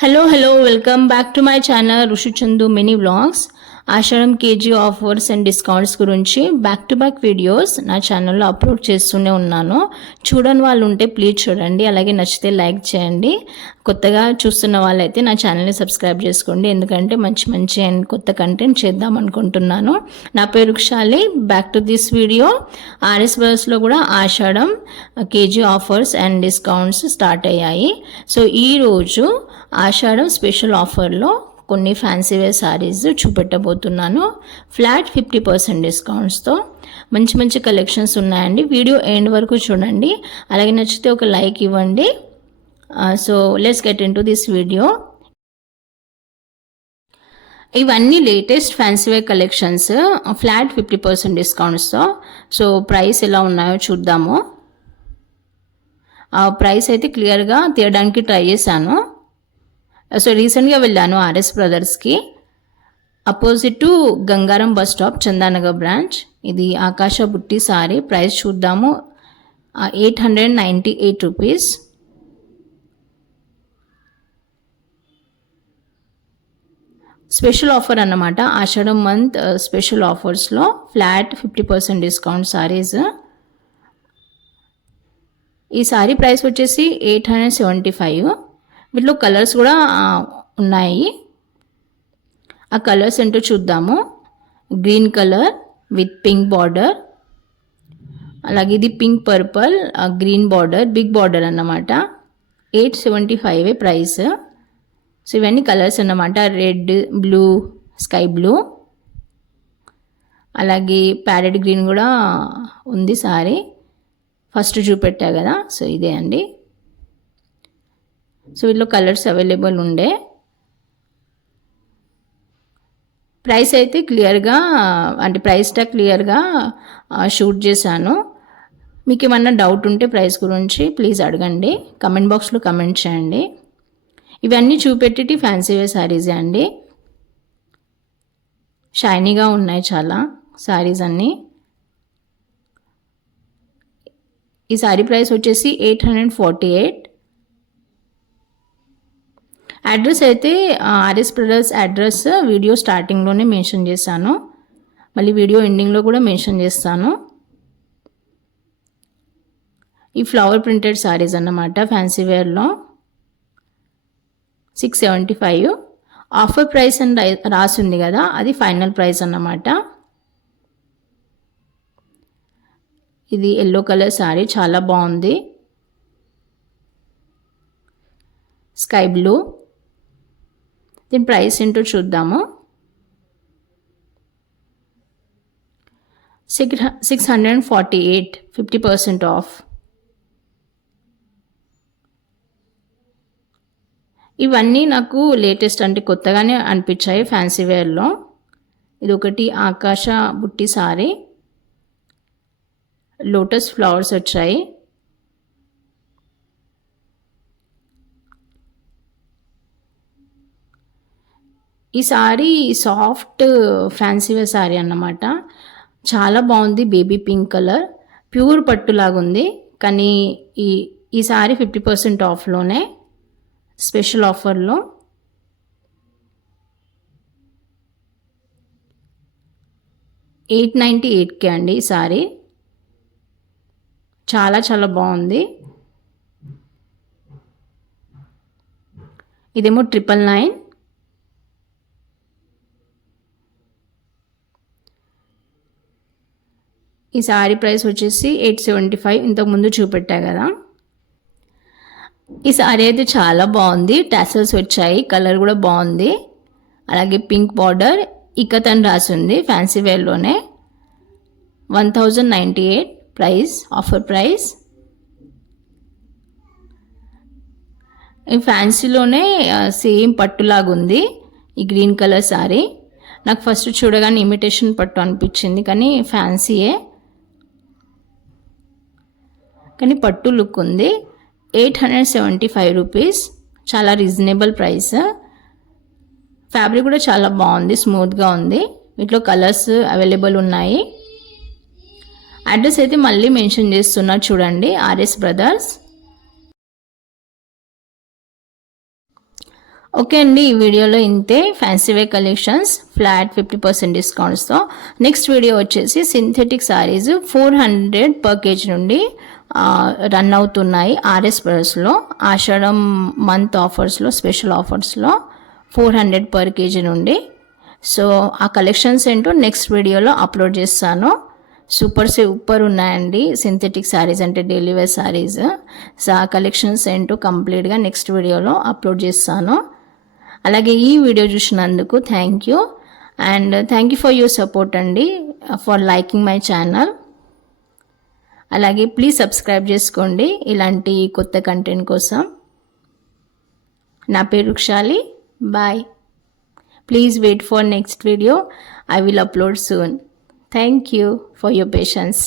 Hello, welcome back to my channel Rushi Chandu Mini Vlogs. Ashadham KG offers and discounts గురించి back to back videos నా ఛానల్లో upload చేస్తూనే ఉన్నాను. చూడని వాళ్ళు ఉంటే ప్లీజ్ చూడండి, అలాగే నచ్చితే లైక్ చేయండి. కొత్తగా చూస్తున్న వాళ్ళైతే నా ఛానల్ని సబ్స్క్రైబ్ చేసుకోండి, ఎందుకంటే మంచి అండ్ కొత్త కంటెంట్ చేద్దాం అనుకుంటున్నాను. నా పేరు Rukshali. Back to this video. RS బ్రదర్స్లో కూడా Ashadam KG offers and discounts start అయ్యాయి. సో ఈరోజు ఆషాఢం స్పెషల్ ఆఫర్లో కొన్ని ఫ్యాన్సీ వేర్ శారీస్ చూపెట్టబోతున్నాను. ఫ్లాట్ 50% డిస్కౌంట్స్తో మంచి కలెక్షన్స్ ఉన్నాయండి. వీడియో ఎండ్ వరకు చూడండి, అలాగే నచ్చితే ఒక లైక్ ఇవ్వండి. So let's get into this video. ఇవన్నీ latest fancy wear collections flat 50% డిస్కౌంట్స్తో. సో ప్రైస్ ఎలా ఉన్నాయో చూద్దాము. ప్రైస్ అయితే క్లియర్గా తీయడానికి ట్రై చేశాను. సో రీసెంట్గా వెళ్ళాను ఆర్ఎస్ బ్రదర్స్కి, opposite to Gangaram bus stop, Chandanagar branch. ఇది ఆకాశ బుట్టి సారీ. ప్రైస్ చూద్దాము. 898 రూపీస్. స్పెషల్ ఆఫర్ అన్నమాట, ఆషాఢం మంత్ స్పెషల్ ఆఫర్స్లో ఫ్లాట్ 50% డిస్కౌంట్ సారీస్. ఈ సారీ ప్రైస్ వచ్చేసి 875. వీటిలో కలర్స్ కూడా ఉన్నాయి. ఆ కలర్స్ ఏంటో చూద్దాము. Green colour with pink border, అలాగే ఇది pink purple green border, big border అన్నమాట. 875 ప్రైస్. సో ఇవన్నీ కలర్స్ అన్నమాట. రెడ్, బ్లూ, స్కై బ్లూ, అలాగే ప్యారెట్ గ్రీన్ కూడా ఉంది సారీ. ఫస్ట్ చూపెట్టా కదా, సో ఇదే అండి. సో వీటిలో కలర్స్ అవైలబుల్ ఉండే. ప్రైస్ అయితే క్లియర్గా, అంటే ప్రైస్ ట్యాగ్ క్లియర్గా షూట్ చేశాను. మీకు ఏమన్నా డౌట్ ఉంటే ప్రైస్ గురించి ప్లీజ్ అడగండి, కమెంట్ బాక్స్లో కమెంట్ చేయండి. ఇవన్నీ చూపెట్టి ఫ్యాన్సీ వేర్ శారీసే అండి. షైనీగా ఉన్నాయి చాలా శారీస్ అన్నీ. ఈ శారీ ప్రైస్ వచ్చేసి 848. అడ్రస్ అయితే ఆర్ఎస్ బ్రదర్స్ అడ్రస్ వీడియో స్టార్టింగ్లోనే మెన్షన్ చేశాను, మళ్ళీ వీడియో ఎండింగ్లో కూడా మెన్షన్ చేస్తాను. ఈ ఫ్లవర్ ప్రింటెడ్ సారీస్ అన్నమాట ఫ్యాన్సీ వేర్లో. 675. ఆఫర్ ప్రైస్ అని రాసింది కదా, అది ఫైనల్ ప్రైస్ అన్నమాట. ఇది ఎల్లో కలర్ సారీ, చాలా బాగుంది. Sky blue. దీని ప్రైస్ ఏంటో చూద్దాము. 648, 50% ఆఫ్. ఇవన్నీ నాకు లేటెస్ట్, అంటే కొత్తగానే అనిపించాయి ఫ్యాన్సీ వేర్లో. ఇది ఒకటి ఆకాశ బుట్టి సారీ, లోటస్ ఫ్లవర్స్ వచ్చాయి. ఈ sari soft fancy wear sari అన్నమాట. చాలా బాగుంది. బేబీ పింక్ కలర్, ప్యూర్ పట్టులాగా ఉంది. కానీ ఈ సారీ 50% ఆఫ్లోనే, స్పెషల్ ఆఫర్లో. $898 అండి ఈ సారీ. చాలా బాగుంది. ఇదేమో 999. ఈ సారీ ప్రైస్ వచ్చేసి 875. ఇంతకుముందు చూపెట్టా కదా. ఈ సారీ అయితే చాలా బాగుంది. టాసల్స్ వచ్చాయి, కలర్ కూడా బాగుంది. అలాగే పింక్ బార్డర్, ఇక్కత్ అని రాసింది ఫ్యాన్సీ వేర్లోనే. 1098 price, offer price. ఈ ఫ్యాన్సీలోనే సేమ్ పట్టులాగా ఉంది ఈ గ్రీన్ కలర్ సారీ. నాకు ఫస్ట్ చూడగానే ఇమిటేషన్ పట్టు అనిపించింది, కానీ ఫ్యాన్సీయే, కానీ పట్టు లుక్ ఉంది. 875 రూపీస్, చాలా రీజనబుల్ ప్రైస్. ఫ్యాబ్రిక్ కూడా చాలా బాగుంది, స్మూత్గా ఉంది. వీటిలో కలర్స్ అవైలబుల్ ఉన్నాయి. అడ్రస్ అయితే మళ్ళీ మెన్షన్ చేస్తున్నా చూడండి, ఆర్ఎస్ బ్రదర్స్. ఓకే అండి, ఈ వీడియోలో ఇంతే. ఫ్యాన్సీ వేర్ కలెక్షన్స్ ఫ్లాట్ 50% డిస్కౌంట్స్తో. నెక్స్ట్ వీడియో వచ్చేసి సింథెటిక్ సారీస్ 400 పర్ కేజీ నుండి రన్ అవుతున్నాయి ఆర్ఎస్ బ్రదర్స్లో. ఆషాఢం మంత్ ఆఫర్స్లో, స్పెషల్ ఆఫర్స్లో 400 పర్ కేజీ నుండి. సో ఆ కలెక్షన్స్ ఏంటో నెక్స్ట్ వీడియోలో అప్లోడ్ చేస్తాను. సూపర్ ఉన్నాయండి సింథెటిక్ శారీస్, అంటే డైలీ వేర్ శారీస్. సో ఆ కలెక్షన్స్ ఏంటో కంప్లీట్గా నెక్స్ట్ వీడియోలో అప్లోడ్ చేస్తాను. అలాగే ఈ వీడియో చూసినందుకు thank you, and thank you for your support అండి, ఫర్ లైకింగ్ మై ఛానల్. అలాగే ప్లీజ్ సబ్స్క్రైబ్ చేసుకోండి ఇలాంటి కొత్త కంటెంట్ కోసం. నా పేరు వృక్షాలి. Bye. Please wait for next video. I will upload soon. Thank you for your patience.